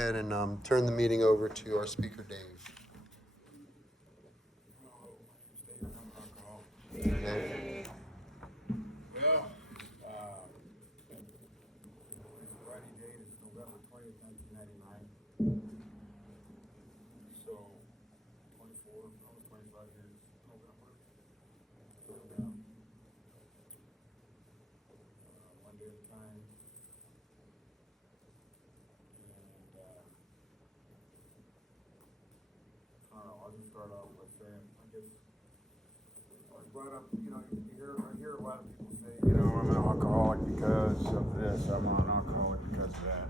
ahead and turn the meeting over to our speaker, Dave. Dave? Well, this Friday date is November 20th, 1999. So, 24, almost 25 years, November. And, one day at a time. And, I don't know, I'll just start off by saying, I guess, I was brought up, I hear a lot of people say, I'm an alcoholic because of this, I'm an alcoholic because of that.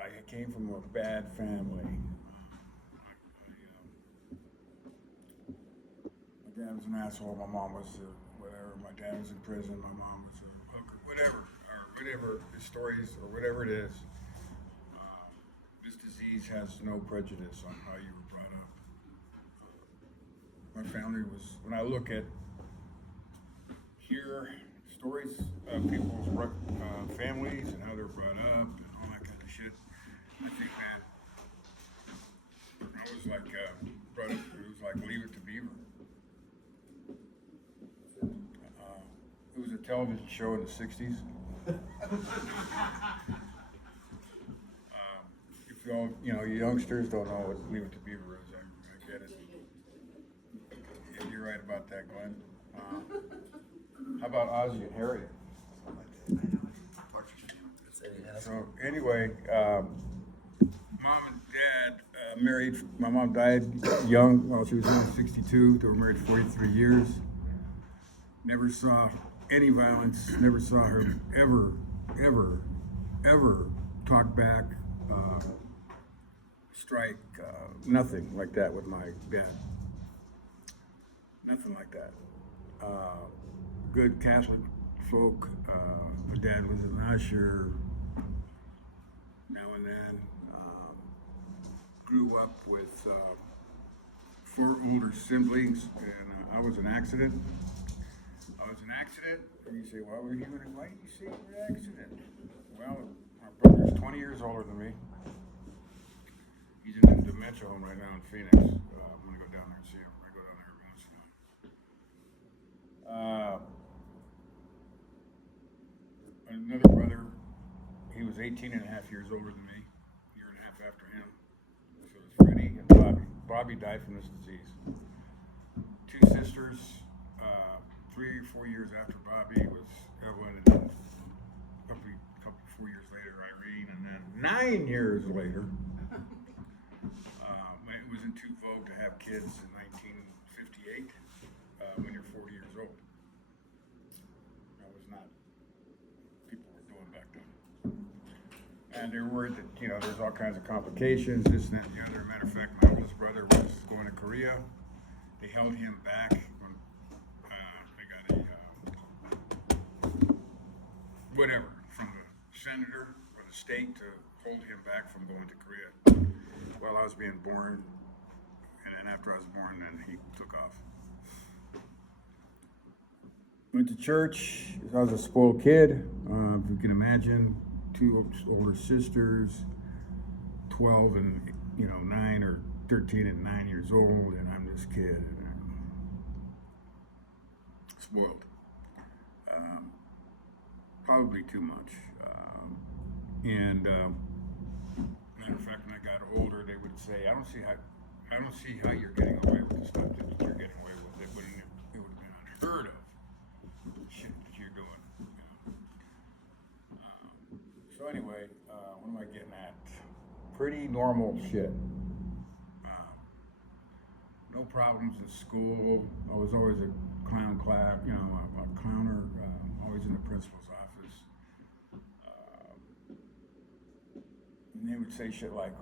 I came from a bad family. My dad was an asshole, my mom was whatever, my dad was in prison, my mom was a hooker, whatever the stories or whatever it is. This disease has no prejudice on how you were brought up. My family was, when I look at, hear stories of people's families and how they're brought up and all that kind of shit, I think, man, I was like, brought up, it was like Leave It to Beaver. It was a television show in the 60s. If y'all, youngsters don't know what Leave It to Beaver is, I get it. Yeah, you're right about that, Glenn. How about Ozzie and Harriet? So anyway, mom and dad married. My mom died young while she was only 62. They were married 43 years. Never saw any violence. Never saw her ever talk back, strike, nothing like that with my dad. Nothing like that. Good Catholic folk. My dad was an usher. Now and then. Grew up with 4 older siblings, and I was an accident. And you say, why did you say you were an accident? Well, my brother's 20 years older than me. He's in the dementia home right now in Phoenix. I'm gonna go down there and see him. I go down there every once in a while. Another brother, he was 18 and a half years older than me, a year and a half after him. So it's Freddie and Bobby. Bobby died from this disease. 2 sisters, 3 or 4 years after Bobby was Evelyn, and then a couple 4 years later, Irene, and then 9 years later, it was in too vogue to have kids in 1958 when you're 40 years old. That was not people were doing back then. And they're worried that, there's all kinds of complications, this and that and the other. Matter of fact, my oldest brother was going to Korea. They held him back when they got whatever, from the senator or the state to hold him back from going to Korea while I was being born. And then after I was born, then he took off. Went to church. I was a spoiled kid. If you can imagine, 2 older sisters, 12 and 9 or 13 and 9 years old, and I'm this kid. Spoiled. Probably too much. Matter of fact, when I got older, they would say, I don't see how you're getting away with the stuff that you're getting away with. It would have been unheard of. Shit that you're doing. So anyway, what am I getting at? Pretty normal shit. No problems in school. I was always a clowner, always in the principal's office. And they would say shit like,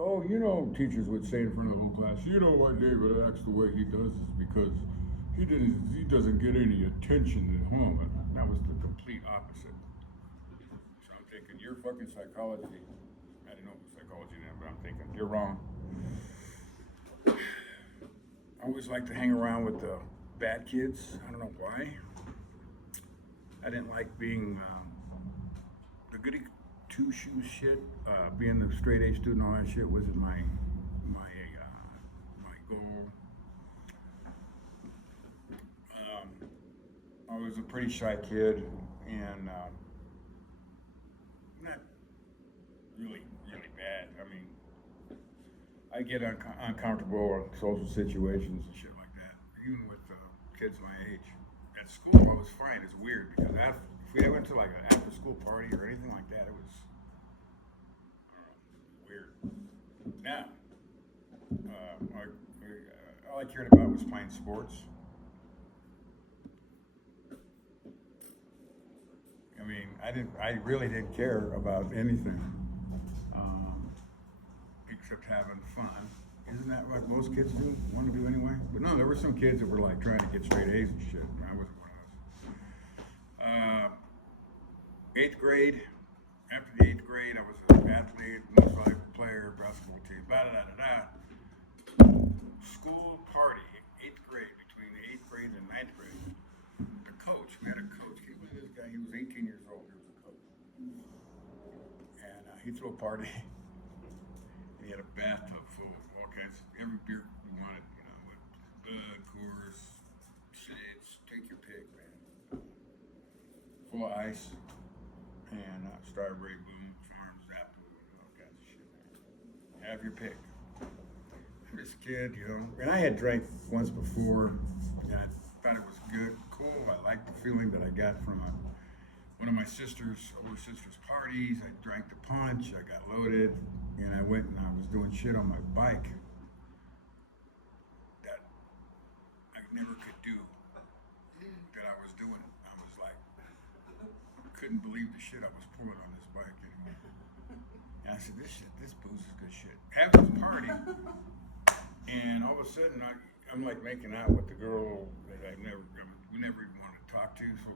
teachers would say in front of the whole class, why David acts the way he does is because he doesn't get any attention at home. And that was the complete opposite. So I'm thinking, you're fucking psychology. I didn't know it was psychology then, but I'm thinking, you're wrong. I always like to hang around with the bad kids. I don't know why. I didn't like being the goody two shoes shit. Being the straight A student, all that shit wasn't my goal. I was a pretty shy kid, and not really bad. I mean, I get uncomfortable in social situations and shit like that, even with kids my age. At school, I was fine. It's weird because if we went to like an after-school party or anything like that, it was weird. Now, all I cared about was playing sports. I mean, I really didn't care about anything except having fun. Isn't that what most kids want to do anyway? But no, there were some kids that were like trying to get straight A's and shit. I wasn't one of those. 8th grade. After the 8th grade, I was an athlete, most valuable player, basketball team, School party, 8th grade, between the 8th grade and 9th grade. The coach, we had a coach. He was this guy. He was 18 years old. He was a coach, and he threw a party. He had a bathtub full of all kinds, every beer you wanted, with Bud, Coors, Shades, take your pick, man. Full of ice, and Strawberry Bloom, Farms, Apple, all kinds of shit, man. Have your pick. I'm this kid, and I had drank once before, and I thought it was good, cool. I liked the feeling that I got from one of my older sister's parties. I drank the punch, I got loaded, and I went and I was doing shit on my bike that I never could do, that I was doing. I was like, couldn't believe the shit I was pulling on this bike anymore. And I said, this booze is good shit. Have this party, and all of a sudden I'm like making out with the girl that we never even wanted to talk to, so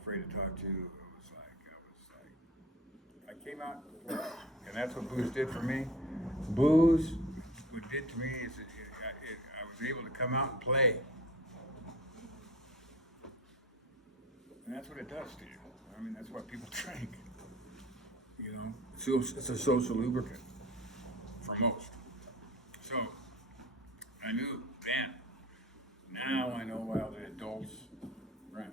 afraid to talk to. I came out, and that's what booze did for me. Booze, what it did to me is I was able to come out and play. And that's what it does to you. I mean, that's why people drink. So it's a social lubricant for most. So I knew then. Now I know why all the adults drank.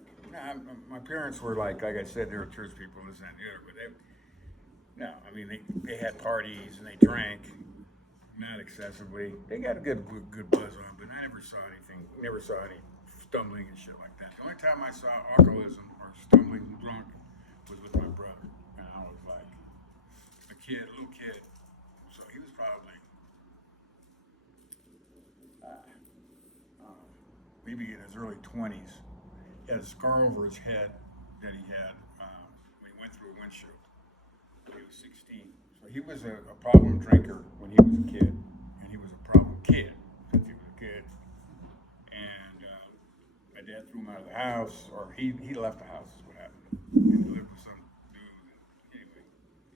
My parents were like I said, they were church people, this and the other, but they had parties and they drank, not excessively. They got a good buzz on, but I never saw any stumbling and shit like that. The only time I saw alcoholism or stumbling drunk was with my brother, and I was like a little kid, so he was probably maybe in his early 20s. He had a scar over his head that he had when he went through a windshield. He was 16. So he was a problem drinker when he was a kid, and he was a problem kid since he was a kid. And my dad threw him out of the house, or he left the house is what happened. He lived with some dude. Anyway,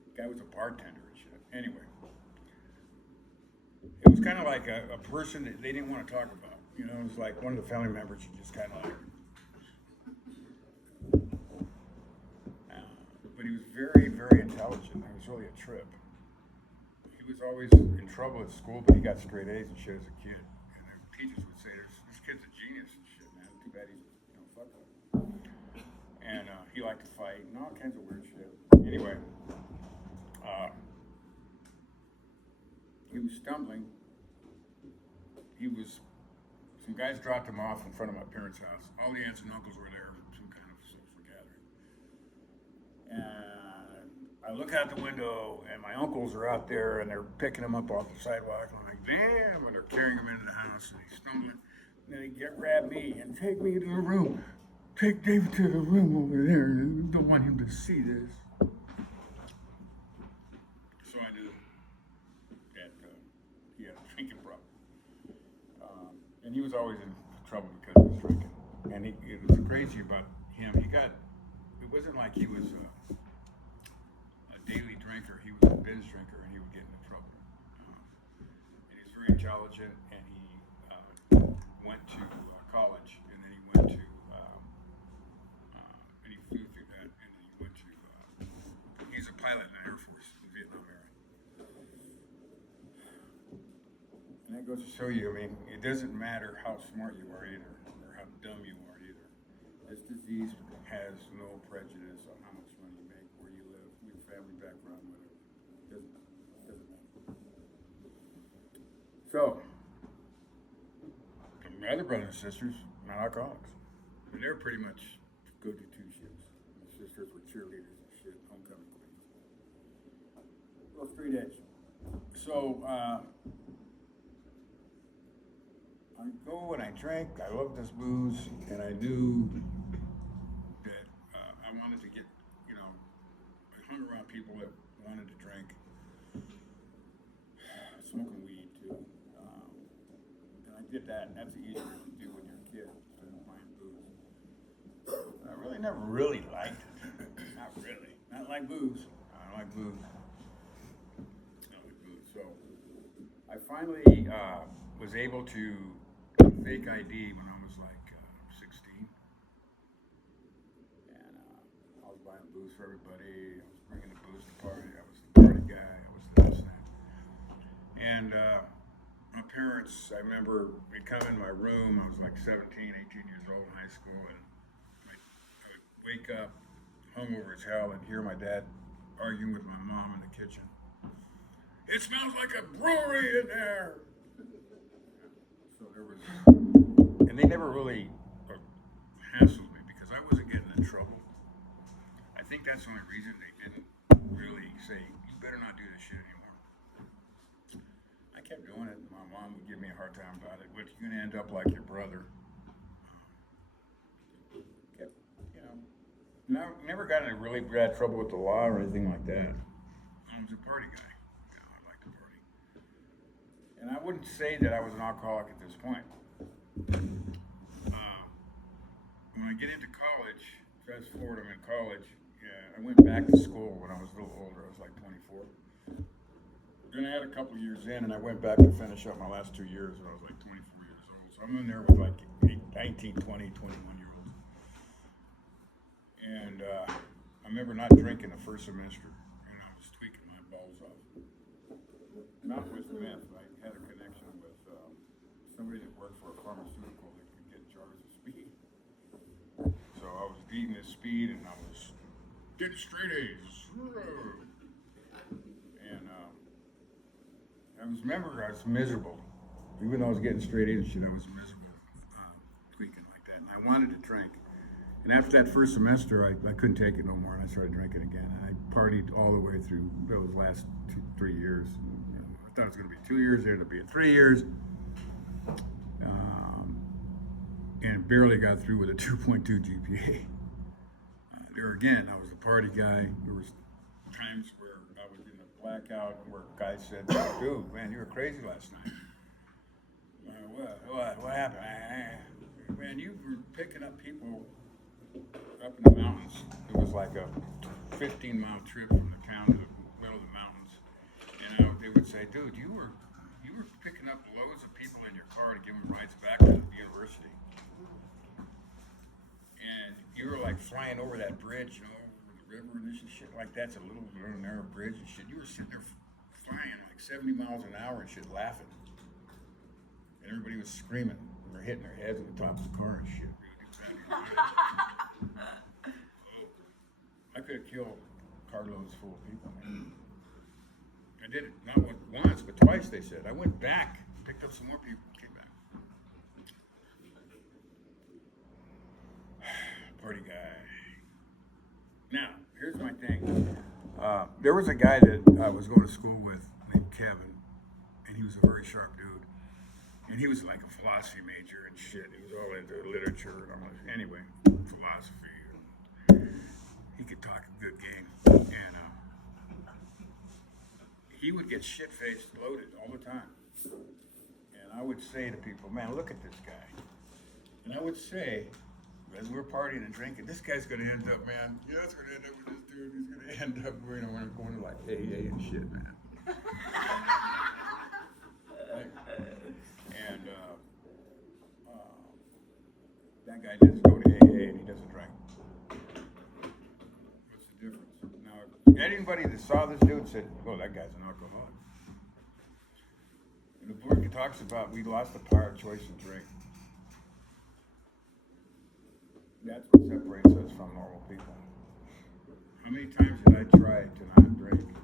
the guy was a bartender and shit. Anyway, it was kind of like a person that they didn't want to talk about. It was like one of the family members you just kind of like. But he was very, very intelligent. It was really a trip. He was always in trouble at school, but he got straight A's and shit as a kid. And the teachers would say, "This kid's a genius and shit, man. Too bad he's fucked up." And he liked to fight and all kinds of weird shit. Anyway, he was stumbling. Some guys dropped him off in front of my parents' house. All the aunts and uncles were there for some kind of social gathering. And I look out the window, and my uncles are out there, and they're picking him up off the sidewalk. And I'm like, damn! And they're carrying him into the house, and he's stumbling. And then they grab me and take me to the room. Take David to the room over there. I don't want him to see this. So I knew that he had a drinking problem. And he was always in trouble because he was drinking. And it was crazy about him. It wasn't like he was a daily drinker. He was a binge drinker, and he would get into trouble. And he was very intelligent, and he went to college, and then he went to, and he pilot in the Air Force in Vietnam era. And that goes to show you, I mean, it doesn't matter how smart you are either, or how dumb you are either. This disease has no prejudice on how much money you make, where you live, your family background, whatever. Doesn't matter. So, my other brothers and sisters, not alcoholics. And they were pretty much go-to two-shoes. My sisters were cheerleaders and shit, homecoming queens. Little straight edge. So, I go and I drank. I loved this booze, and I knew that I wanted to get, I hung around people that wanted to drink. Smoking weed too. And I did that, and that's the easier to do when you're a kid than buying booze. I really never really liked it. Not really. Not like booze. I don't like booze. Not like booze. So I finally was able to fake ID when I was like 16. And I was buying booze for everybody. I was bringing the booze to the party. I was the party guy. I was this and that. And my parents, I remember they come in my room. I was like 17, 18 years old in high school. And I would wake up hungover as hell and hear my dad arguing with my mom in the kitchen. It smells like a brewery in there. So there was, and they never really hassled me because I wasn't getting in trouble. I think that's the only reason they didn't really say, you better not do this shit anymore. I kept doing it. My mom would give me a hard time about it. But you're going to end up like your brother. Kept, never got in really bad trouble with the law or anything like that. I was a party guy. I liked to party. And I wouldn't say that I was an alcoholic at this point. When I get into college, fast forward, I'm in college. Yeah, I went back to school when I was a little older. I was like 24. Then I had a couple years in, and I went back to finish up my last 2 years when I was like 24 years old. So I'm in there with like 19, 20, 21-year-olds. And I remember not drinking the first semester, and I was tweaking my balls off. Not with meth. I had a connection with somebody that worked for a pharmaceutical that could get jars of speed. So I was eating this speed, and I was getting straight A's. And I was miserable. Even though I was getting straight A's and shit, I was miserable tweaking like that. And I wanted to drink. And after that first semester, I couldn't take it no more, and I started drinking again. And I partied all the way through those last 3 years. I thought it was going to be 2 years, it ended up being 3 years. And barely got through with a 2.2 GPA. There again, I was the party guy. There was times where I was in a blackout where guys said, dude, man, you were crazy last night. What happened? Man, you were picking up people up in the mountains. It was like a 15-mile trip from the town to the middle of the mountains. And they would say, dude, you were picking up loads of people in your car to give them rides back to the university. And you were like flying over that bridge, over the river and this and shit like that. It's a little narrow bridge and shit. You were sitting there flying like 70 miles an hour and shit, laughing. And everybody was screaming. And they're hitting their heads on the top of the car and shit. I could have killed carloads full of people, man. I did it not once, but twice, they said. I went back, picked up some more people, came back. Party guy. Now, here's my thing. There was a guy that I was going to school with named Kevin, and he was a very sharp dude. And he was like a philosophy major and shit. He was all into literature and all that. Anyway, philosophy. He could talk a good game. And he would get shit-faced loaded all the time. And I would say to people, man, look at this guy. And I would say, as we're partying and drinking, this guy's going to end up, man, that's going to end up with this dude. He's going to end up, when I'm going to like AA and shit, man. And that guy doesn't go to AA and he doesn't drink. What's the difference? Now, anybody that saw this dude said, "Oh, that guy's an alcoholic." And the book talks about we lost the power of choice and drink. That's what separates us from normal people. How many times did I try to not drink?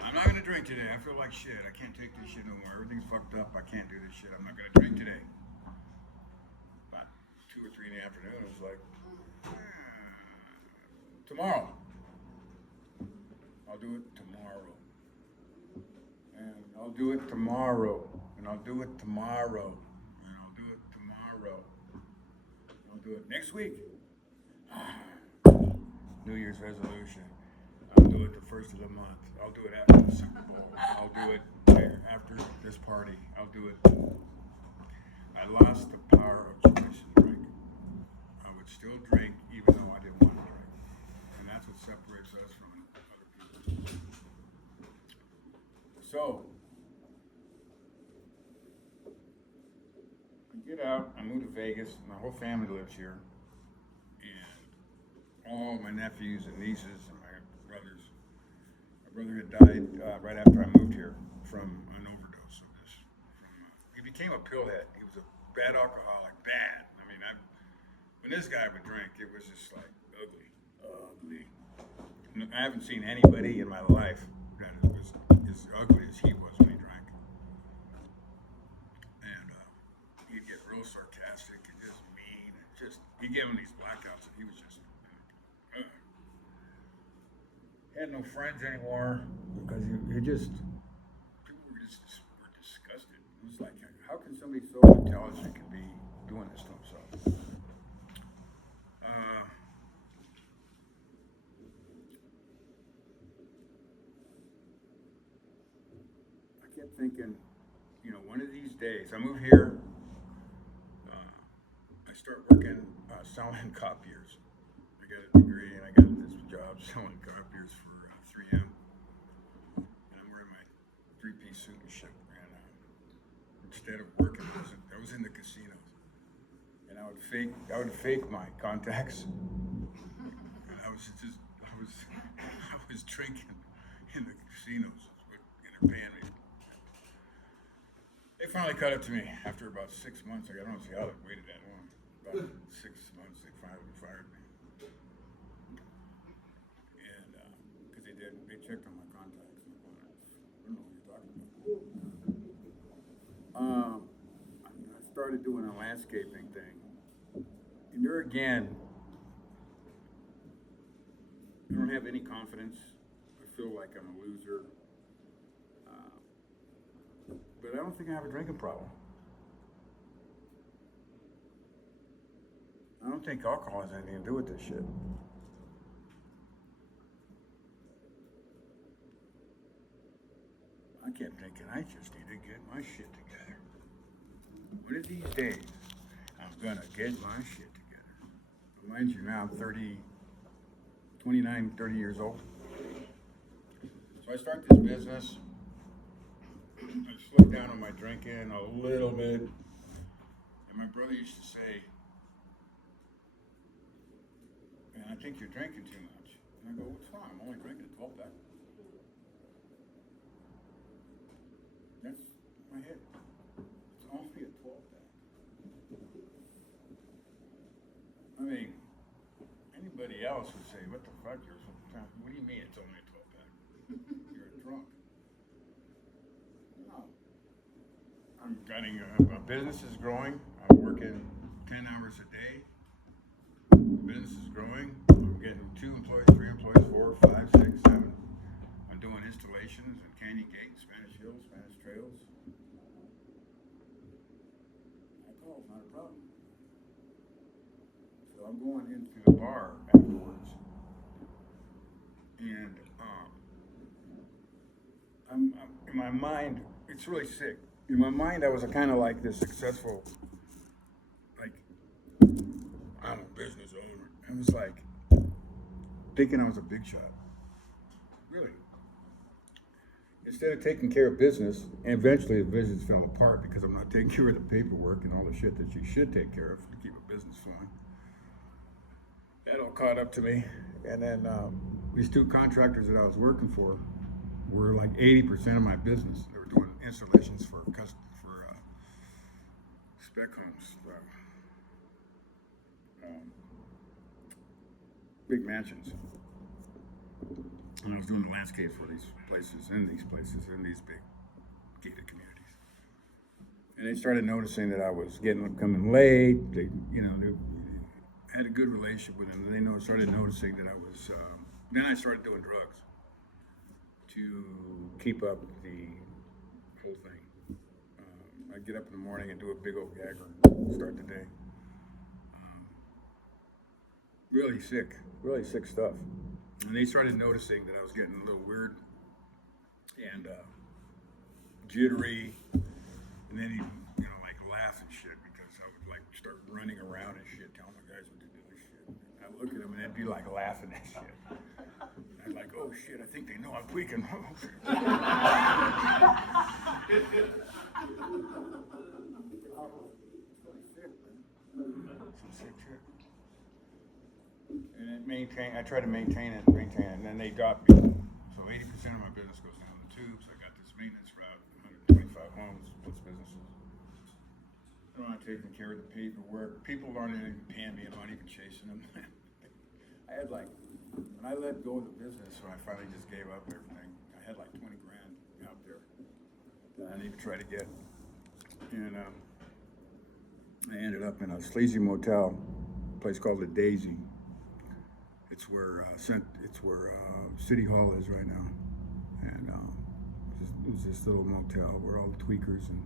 I'm not gonna drink today. I feel like shit. I can't take this shit no more. Everything's fucked up. I can't do this shit. I'm not gonna drink today. About 2 or 3 in the afternoon, it was like, tomorrow. I'll do it tomorrow. And I'll do it tomorrow. And I'll do it tomorrow. And I'll do it tomorrow. I'll do it next week. New Year's resolution. I'll do it the first of the month. I'll do it after the Super Bowl. I'll do it after this party. I'll do it. I lost the power of choice and drink. I would still drink even though I didn't want to drink. And that's what separates us from other people. So, I get out, I move to Vegas, my whole family lives here. And all my nephews and nieces and my brothers. My brother had died right after I moved here from an overdose of this. He became a pillhead. He was a bad alcoholic, bad. I mean, when this guy would drink, it was just like ugly. I haven't seen anybody in my life that was as ugly as he was when he drank. And he'd get real sarcastic and just mean. And he'd give him these blackouts and he was just had no friends anymore because he just, people were disgusted. It was like, how can somebody so intelligent can be doing this to himself? I kept thinking, one of these days, I move here, I start working selling copiers. I got a degree and I got this job selling copiers for 3M. And I'm wearing my 3-piece suit and shit. And instead of working, I was in the casinos. And I would fake my contacts. And I was drinking in the casinos and they're paying me. They finally cut it to me after about 6 months. I don't see how they waited that long. About 6 months, they finally fired me. And because they checked on my contacts. I don't know what you're talking about. I started doing a landscaping thing. And there again, I don't have any confidence. I feel like I'm a loser. But I don't think I have a drinking problem. I don't think alcohol has anything to do with this shit. I kept thinking I just need to get my shit together. One of these days, I'm gonna get my shit together. Mind you, now I'm 29, 30 years old. So I start this business. I slowed down on my drinking a little bit. And my brother used to say, "Man, I think you're drinking too much." And I go, "What's wrong? I'm only drinking a 12-pack. That's my head. It's only a 12-pack. I mean, anybody else would say, "What the fuck? What do you mean it's only a 12-pack? You're a drunk." No. I'm getting a business is growing. I'm working 10 hours a day. The business is growing. I'm getting 2 employees, 3 employees, 4, 5, 6, 7. I'm doing installations in Canyon Gate, Spanish Hills, Spanish Trails. Alcohol's not a problem. So I'm going into the bar afterwards. And I'm in my mind, it's really sick. In my mind, I was kind of like this successful, like, I don't know, business owner. I was like, thinking I was a big shot. Really. Instead of taking care of business, and eventually the business fell apart because I'm not taking care of the paperwork and all the shit that you should take care of to keep a business flowing. That all caught up to me. And then these two contractors that I was working for were like 80% of my business. They were doing installations for spec homes, big mansions. And I was doing the landscapes for these places, in these big gated communities. And they started noticing that I was coming late. They had a good relationship with them. And they started noticing that I was. Then I started doing drugs to keep up the whole thing. I'd get up in the morning and do a big old gagger and start the day. Really sick stuff. And they started noticing that I was getting a little weird and jittery, and then he'd like laugh and shit because I would like start running around and shit, telling the guys what to do and shit. I'd look at them and they'd be like laughing and shit. I'd like, oh shit, I think they know I'm tweaking. Some sick shit. And I try to maintain it, and then they got me. So 80% of my business goes down the tubes. I got this maintenance route, 125 homes, plus businesses. I'm not taking care of the paperwork. People aren't even paying me. I'm not even chasing them. I had like, when I let go of the business, when I finally just gave up everything, I had like 20 grand out there that I need to try to get. And I ended up in a sleazy motel, a place called the Daisy. It's where City Hall is right now, and it was this little motel where all the tweakers and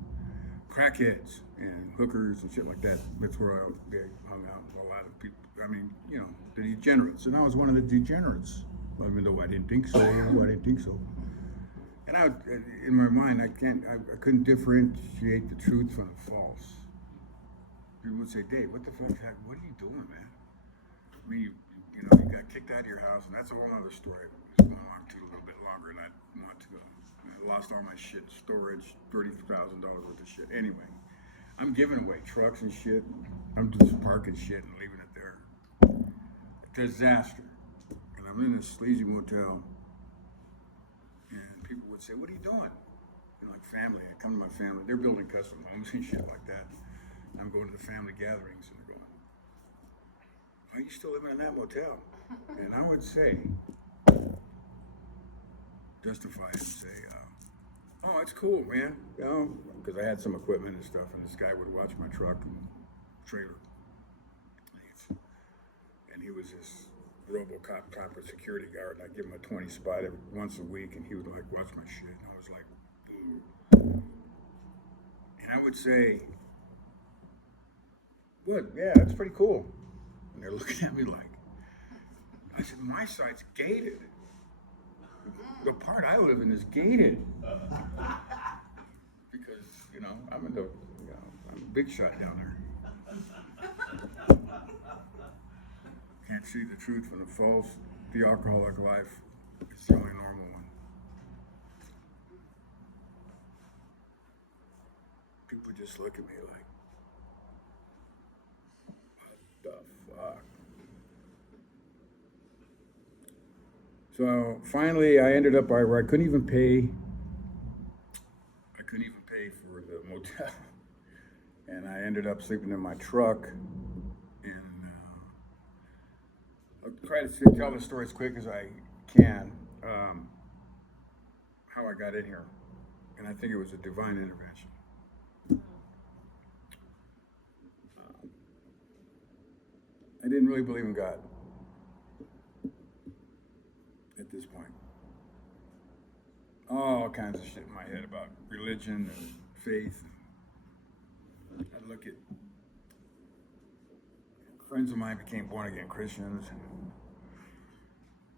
crackheads and hookers and shit like that. That's where they hung out. A lot of people. I mean, the degenerates, and I was one of the degenerates. Even though I didn't think so. And in my mind, I couldn't differentiate the truth from the false. People would say, Dave, what the fuck? What are you doing, man? I mean, you got kicked out of your house, and that's a whole other story. It's going on to a little bit longer, and I want to go. I lost all my shit, storage, $30,000 worth of shit. Anyway, I'm giving away trucks and shit. I'm just parking shit and leaving it there. A disaster. And I'm in this sleazy motel, and people would say, what are you doing? Like family. I come to my family. They're building custom homes and shit like that. And I'm going to the family gatherings, and they're going, why are you still living in that motel? And I would say, justify it and say, oh, it's cool, man. Because I had some equipment and stuff, and this guy would watch my truck and trailer. And he was this RoboCop copper security guard, and I'd give him a 20 spot once a week, and he would like watch my shit. And I was like, ooh. And I would say, good, yeah, that's pretty cool. And they're looking at me like, I said, my site's gated. The part I live in is gated. Because, I'm I'm a big shot down there. Can't see the truth from the false. The alcoholic life is the only normal one. People just look at me like, what the fuck? So finally, I ended up where I couldn't even pay. I couldn't even pay for the motel, and I ended up sleeping in my truck. And I'll try to tell the story as quick as I can. How I got in here, and I think it was a divine intervention. I didn't really believe in God at this point. All kinds of shit in my head about religion and faith. I look at friends of mine became born again Christians. And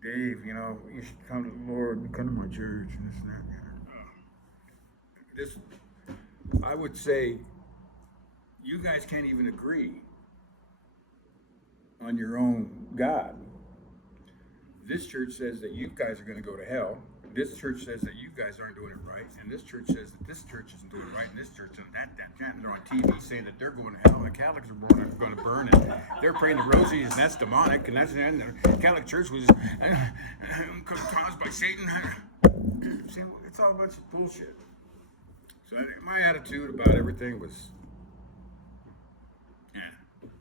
Dave, you should come to the Lord and come to my church and this and that. I would say, you guys can't even agree on your own God. this church says that you guys are going to go to hell. This church says that you guys aren't doing it right, and this church says that this church isn't doing it right, and this church and that. And they're on TV saying that they're going to hell, and the Catholics are going to burn, and they're praying the rosies, and that's demonic, and the Catholic Church was caused by Satan. See, it's all a bunch of bullshit. So my attitude about everything was,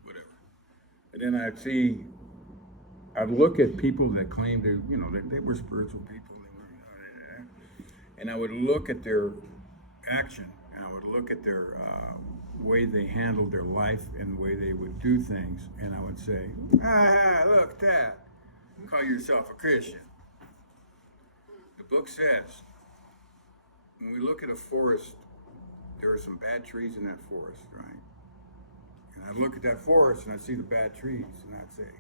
whatever. And then I'd look at people that claimed they were spiritual people. And I would look at their action, and I would look at their way they handled their life and the way they would do things, and I would say, look at that. Call yourself a Christian. The book says, when we look at a forest, there are some bad trees in that forest, right? And I look at that forest and I see the bad trees, and I'd say,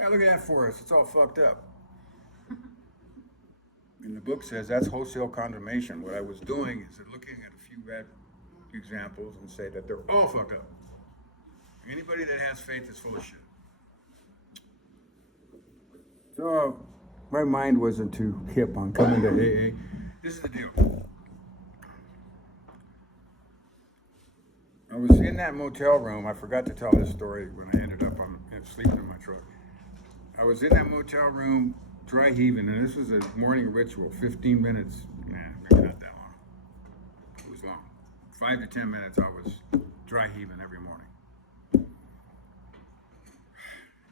hey, look at that forest, it's all fucked up. And the book says that's wholesale condemnation. What I was doing is looking at a few bad examples and say that they're all fucked up. Anybody that has faith is full of shit. So my mind wasn't too hip on coming to AA. This is the deal. I was in that motel room. I forgot to tell this story when I ended up sleeping in my truck. I was in that motel room, dry heaving, and this was a morning ritual, 15 minutes, maybe not that long. It was long. 5 to 10 minutes, I was dry heaving every morning.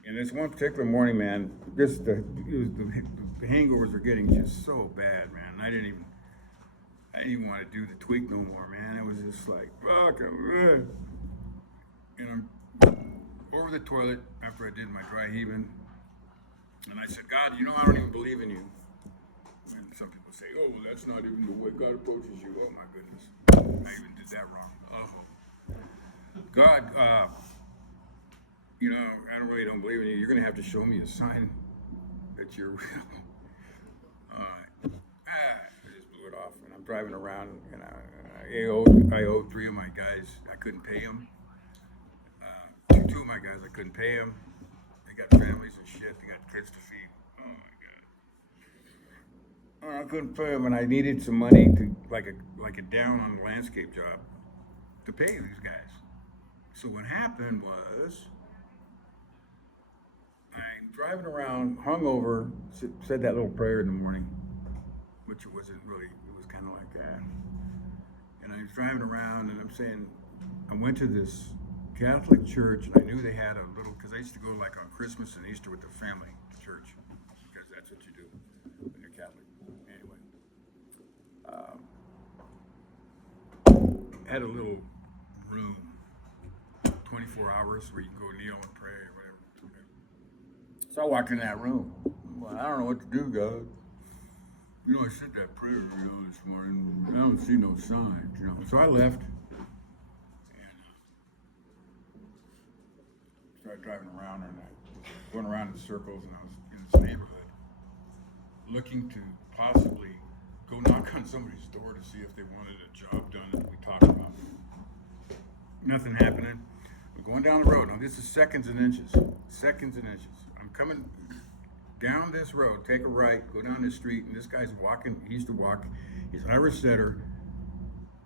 And this one particular morning, man, the hangovers were getting just so bad, man. I didn't even want to do the tweak no more, man. It was just like, fuck, and I'm over the toilet after I did my dry heaving. And I said, God, I don't even believe in you. And some people say, oh, that's not even the way God approaches you. Oh, my goodness. I even did that wrong. Oh. God, I really don't believe in you. You're going to have to show me a sign that you're real. I just blew it off. And I'm driving around, and I owed 3 of my guys. I couldn't pay them. 2 of my guys, I couldn't pay them. They got families and shit. They got kids to feed. Oh my God. I couldn't pay them, and I needed some money to like a down on the landscape job to pay these guys. So what happened was, I'm driving around, hungover, said that little prayer in the morning, which it wasn't really. It was kind of like that. And I was driving around, and I'm saying, I went to this Catholic church. I knew they had a little, because I used to go like on Christmas and Easter with the family to church, because that's what you do when you're Catholic. Anyway, had a little room, 24 hours where you can go kneel and pray or whatever. So I walked in that room. Well, I don't know what to do, God. I said that prayer, this morning. I don't see no signs, So I left. Started driving around, and I was going around in circles, and I was in this neighborhood looking to possibly go knock on somebody's door to see if they wanted a job done that we talked about. Nothing happening. I'm going down the road. Now this is seconds and inches. Seconds and inches. I'm coming down this road, take a right, go down this street, and this guy's walking. He used to walk. He's an Irish setter.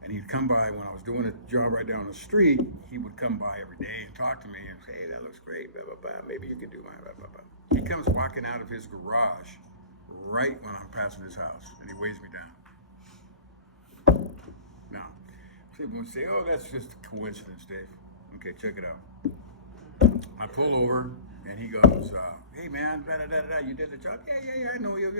And he'd come by when I was doing a job right down the street. He would come by every day and talk to me and say, hey, that looks great, blah, blah, blah. Maybe you could do my blah, blah, blah. He comes walking out of his garage right when I'm passing his house, and he waves me down. Now, people would say, oh, that's just a coincidence, Dave. Okay, check it out. I pull over, and he goes, hey, man, you did the job? Yeah, I know you.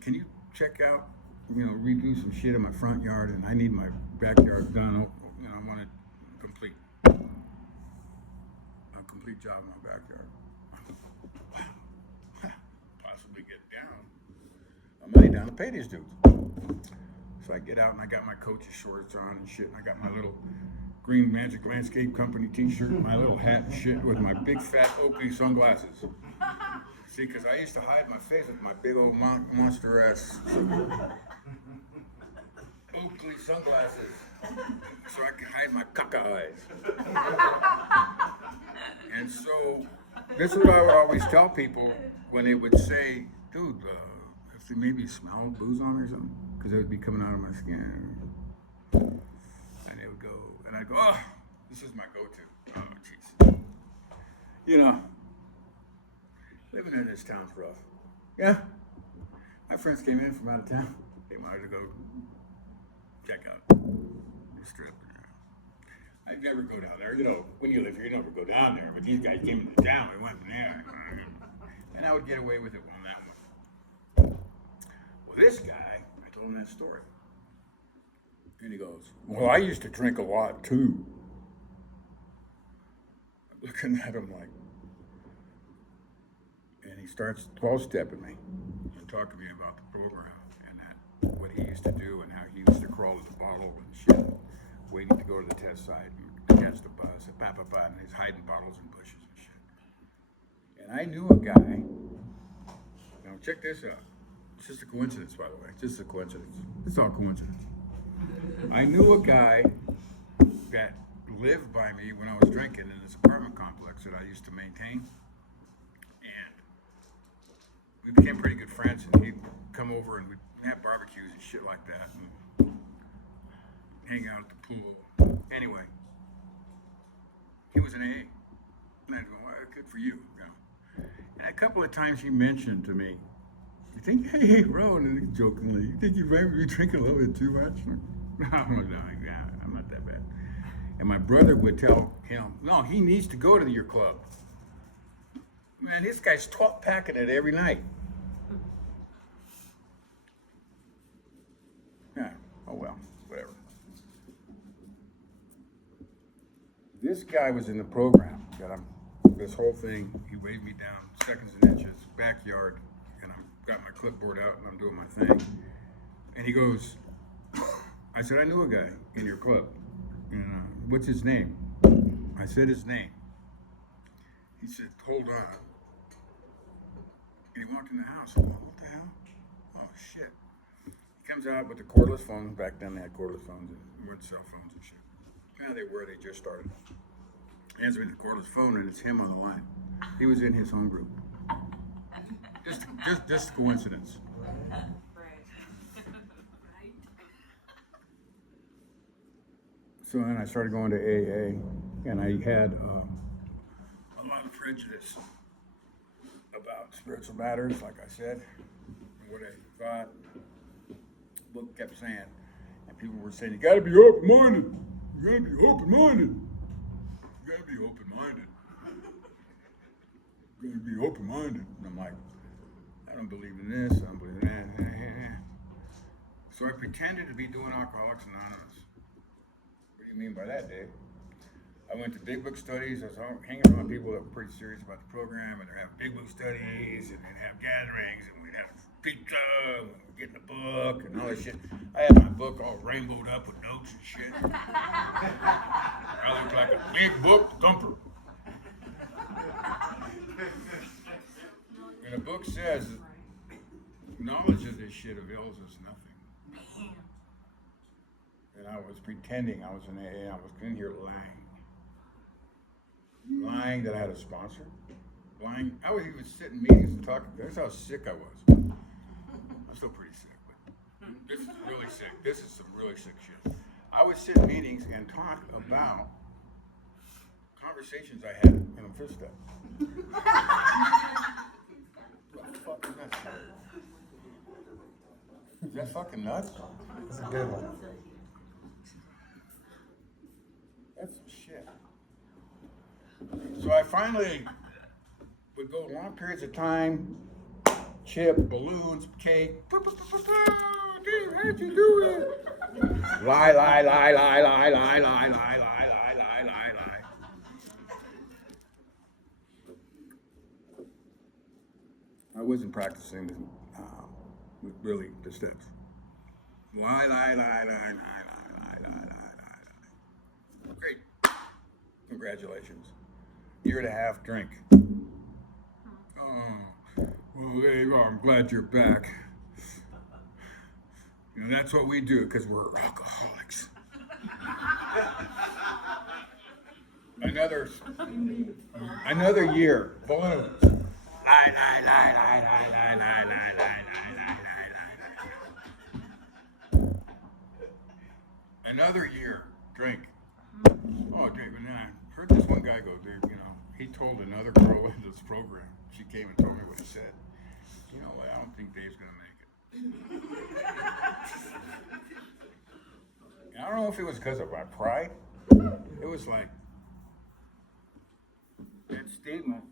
Can you check out, redo some shit in my front yard, and I need my backyard done. I want a complete job in my backyard. Wow. Possibly get down. Money down to pay these dudes. So I get out, and I got my coach's shorts on and shit, and I got my little Green Magic Landscape Company t-shirt, my little hat and shit with my big fat Oakley sunglasses. See, because I used to hide my face with my big old monster ass Oakley sunglasses so I could hide my caca eyes. And so this is what I would always tell people when they would say, dude, if they maybe smell booze on me or something, because it would be coming out of my skin. And they would go, and I'd go, oh, this is my go-to. Oh, jeez. You know, living in this town's rough. Yeah. My friends came in from out of town. They wanted to go check out the strip. I'd never go down there. You know, when you live here, you never go down there. But these guys came into town. We went there. And I would get away with it on that one. Well, this guy, I told him that story. And he goes, well, I used to drink a lot too. I'm looking at him like, and he starts 12-stepping me and talking to me about the program and that, what he used to do and how he used to crawl to the bottle and shit, waiting to go to the test site and catch the bus and and he's hiding bottles in bushes and shit. And I knew a guy, now check this out. It's just a coincidence, by the way. Just a coincidence. It's all coincidence. I knew a guy that lived by me when I was drinking in this apartment complex that I used to maintain. And we became pretty good friends, and he'd come over and we'd have barbecues and shit like that and hang out at the pool. Anyway, he was an AA. And I'd go, well, good for you. And a couple of times he mentioned to me, you think, hey, Ron, and jokingly, you think you might be drinking a little bit too much? I'm not that bad. And my brother would tell him, no, he needs to go to your club. Man, this guy's 12-packing it every night. Yeah, oh well, whatever. This guy was in the program. This whole thing, he weighed me down seconds and inches, backyard, and I got my clipboard out and I'm doing my thing. And he goes, I said, I knew a guy in your club. And, what's his name? I said his name. He said, hold on. And he walked in the house. I'm like, what the hell? Oh, shit. He comes out with the cordless phone. Back then they had cordless phones and weren't cell phones and shit. Yeah, they were. They just started. Hands me the cordless phone and it's him on the line. He was in his home group. Just coincidence. So then I started going to AA, and I had a lot of prejudice about spiritual matters, like I said, and what I thought. The book kept saying, and people were saying, you gotta be open-minded. You gotta be open-minded. You gotta be open-minded. You gotta be open-minded. And I'm like, I don't believe in this, I don't believe in that. So I pretended to be doing Alcoholics Anonymous. What do you mean by that, Dave? I went to big book studies. I was hanging around people that were pretty serious about the program, and they'd have big book studies, and they'd have gatherings, and we'd have pizza, and we'd get in the book, and all that shit. I had my book all rainbowed up with notes and shit. I looked like a big book thumper. And the book says that knowledge of this shit avails us nothing. And I was pretending I was an AA. I was in here lying. Lying that I had a sponsor. Lying. I would even sit in meetings and talk. That's how sick I was. I'm still pretty sick, but this is really sick. This is some really sick shit. I would sit in meetings and talk about conversations I had in a fist step. What the fuck is that shit? Is that fucking nuts? That's a good one. That's some shit. So I finally would go long periods of time, chip, balloons, cake. Dude, how'd you do it? Lie. I wasn't practicing with really the steps. Lie. Great. Congratulations. Year and a half drink. Oh, well, there you go. I'm glad you're back. You know, that's what we do because we're alcoholics. Another year. Balloons. Lie. Another year. Drink. Oh, drink. And then I heard this one guy go, dude, he told another girl in this program. She came and told me what he said. You know what? I don't think Dave's going to make it. I don't know if it was because of my pride. It was like that statement.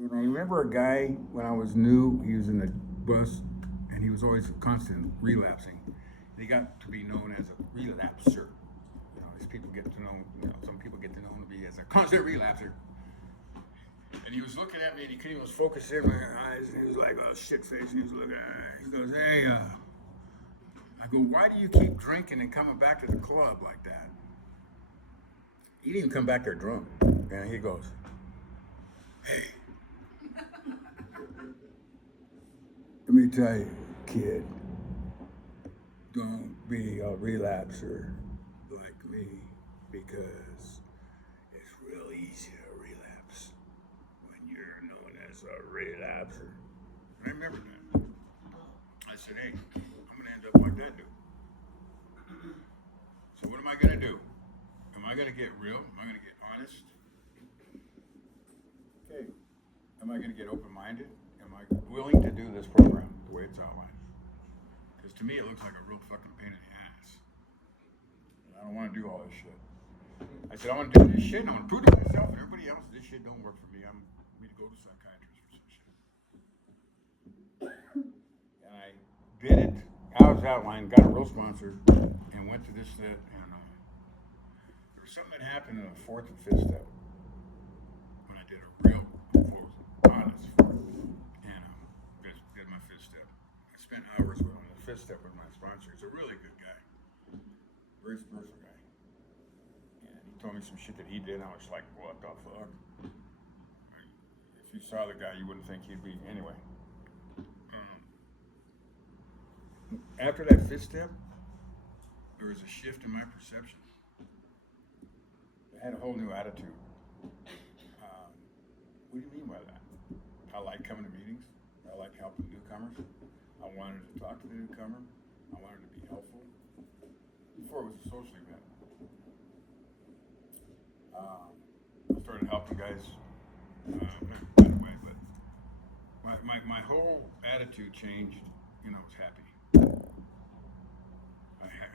I remember a guy when I was new, he was in the bus and he was always constant relapsing. And he got to be known as a relapser. These people get to know, some people get to know him to be as a constant relapser. And he was looking at me and he was focused in my eyes and he was like, oh, shit face. And he was looking at me. He goes, hey, I go, why do you keep drinking and coming back to the club like that? He didn't come back there drunk. And he goes, hey, let me tell you, kid, don't be a relapser like me because it's real easy to relapse when you're known as a relapser. And I remember that. I said, hey, I'm going to end up like that dude. So what am I going to do? Am I going to get real? Am I going to get honest? Okay. Am I going to get open-minded? Am I willing to do this program the way it's outlined? Because to me, it looks like a real fucking pain in the ass. And I don't want to do all this shit. I said, I want to do this shit, and I want to prove to myself and everybody else this shit don't work for me. I need to go to a psychiatrist for some shit. And I did it. I was outlined, got a real sponsor, and went to this set, and there was something that happened in the fourth and fifth step when I did a real honest and did my fifth step. I spent hours with him. The fifth step with my sponsor. He's a really good guy, very spiritual guy, and he told me some shit that he did. And I was like, what the fuck? If you saw the guy, you wouldn't think he'd be anyway. After that fifth step, there was a shift in my perception. I had a whole new attitude. What do you mean by that? I like coming to meetings. I like helping newcomers. I wanted to talk to the newcomer. I wanted to be helpful. Before it was a social event. I started helping guys, by the way, but my whole attitude changed, I was happy.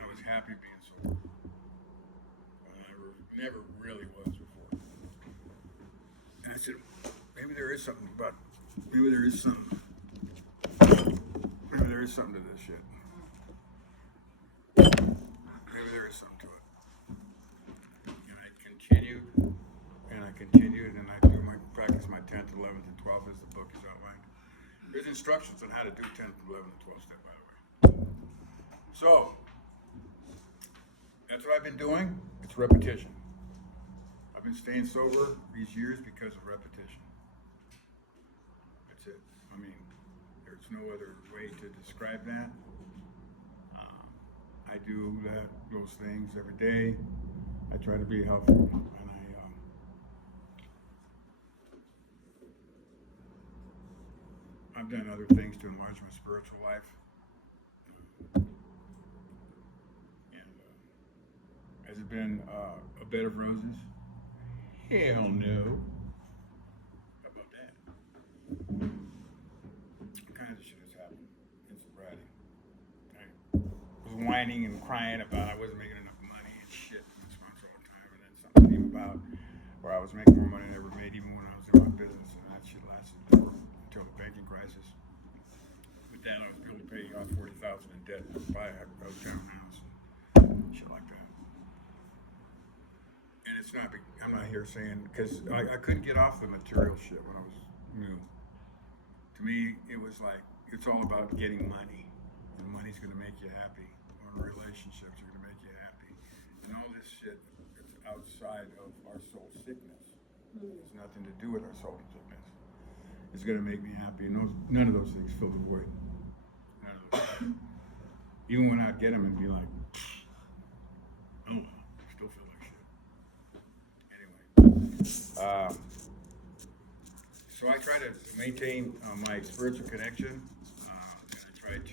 I was happy being sober. I never really was before. And I said, maybe there is something to this shit. Maybe there is something to it. And I continued, and I practiced my 10th, 11th, and 12th as the book is outlined. There's instructions on how to do 10th, 11th, and 12th step, by the way. So, that's what I've been doing. It's repetition. I've been staying sober these years because of repetition. That's it. There's no other way to describe that. I do those things every day. I try to be helpful, and I've done other things to enlarge my spiritual life. Has it been a bed of roses? Hell no. How about that? All kinds of shit has happened in sobriety. I was whining and crying about I wasn't making enough money and shit to my sponsor all the time, and then something came about where I was making more money than I ever made, even when I was in my business, and that shit lasted until the banking crisis. With that, I was able to pay off $40,000 in debt to buy a townhouse and shit like that. And it's not, I'm not here saying, because I couldn't get off the material shit when I was new. To me, it was like, it's all about getting money. And money's going to make you happy. Or relationships are going to make you happy. And all this shit that's outside of our soul sickness. It has nothing to do with our soul sickness. It's going to make me happy. And none of those things fill the void. None of those things. Even when I'd get them and be like, oh, I still feel like shit. So I try to maintain my spiritual connection, and I try to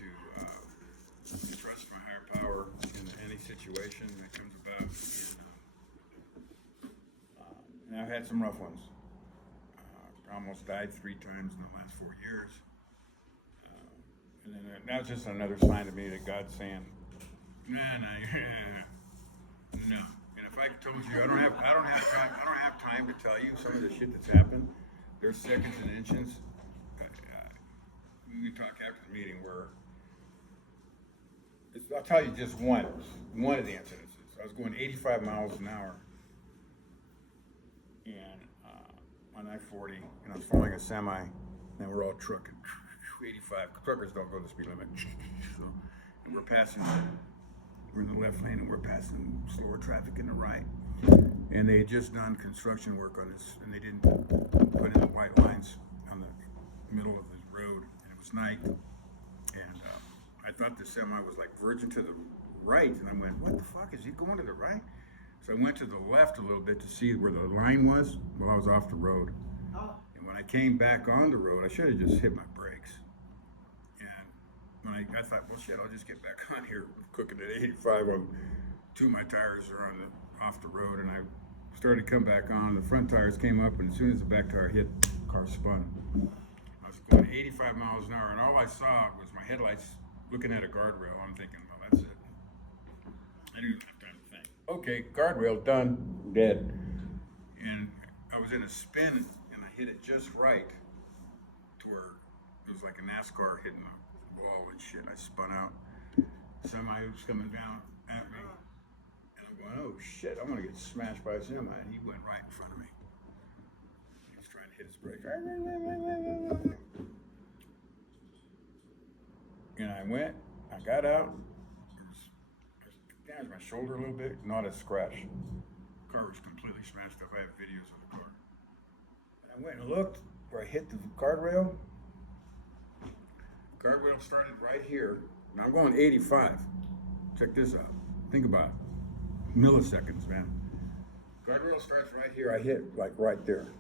trust my higher power in any situation that comes about. And I've had some rough ones. I almost died 3 times in the last 4 years. And then that was just another sign to me that God's saying, no. And if I told you, I don't have time to tell you some of the shit that's happened. There's seconds and inches. We can talk after the meeting where I'll tell you just one of the incidences. I was going 85 miles an hour, and on I-40, and I was following a semi, and we're all trucking 85. Truckers don't go the speed limit, so, and we're in the left lane, and we're passing slower traffic in the right. And they had just done construction work on this, and they didn't put in the white lines on the middle of the road, and it was night. And I thought the semi was like verging to the right, and I went, what the fuck, is he going to the right? So I went to the left a little bit to see where the line was while I was off the road. And when I came back on the road, I should have just hit my brakes. And when I thought, well, shit, I'll just get back on here, cooking at 85. 2 of my tires are off the road, and I started to come back on. The front tires came up, and as soon as the back tire hit, the car spun. I was going 85 miles an hour, and all I saw was my headlights looking at a guardrail. I'm thinking, well, that's it. I didn't have time to think. Okay, guardrail done, dead. And I was in a spin, and I hit it just right to where it was like a NASCAR hitting a wall and shit. I spun out. Semi was coming down at me. Going, oh shit, I'm gonna get smashed by a semi, and he went right in front of me. He was trying to hit his brake. And I got out, damaged my shoulder a little bit, not a scratch. The car was completely smashed up. I have videos of the car. And I went and looked where I hit the guardrail. Guardrail started right here. Now I'm going 85. Check this out. Think about it. Milliseconds, man. Guardrail starts right here. I hit like right there.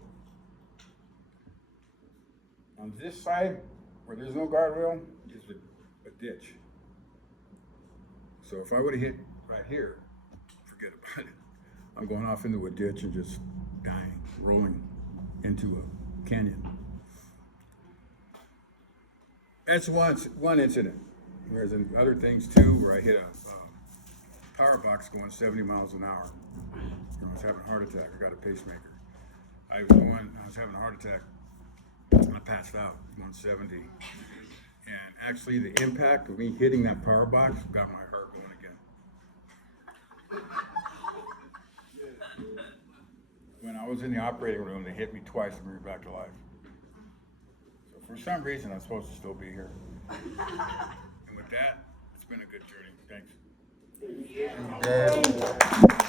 On this side, where there's no guardrail, is a ditch. So if I would have hit right here, forget about it. I'm going off into a ditch and just dying, rolling into a canyon. That's one incident. There's other things too, where I hit a power box going 70 miles an hour. I was having a heart attack. I got a pacemaker. I was having a heart attack. I passed out, going 70. And actually the impact of me hitting that power box got my heart going again. When I was in the operating room, they hit me twice and brought me back to life. So for some reason, I'm supposed to still be here. And with that, it's been a good journey. Thanks. Dad.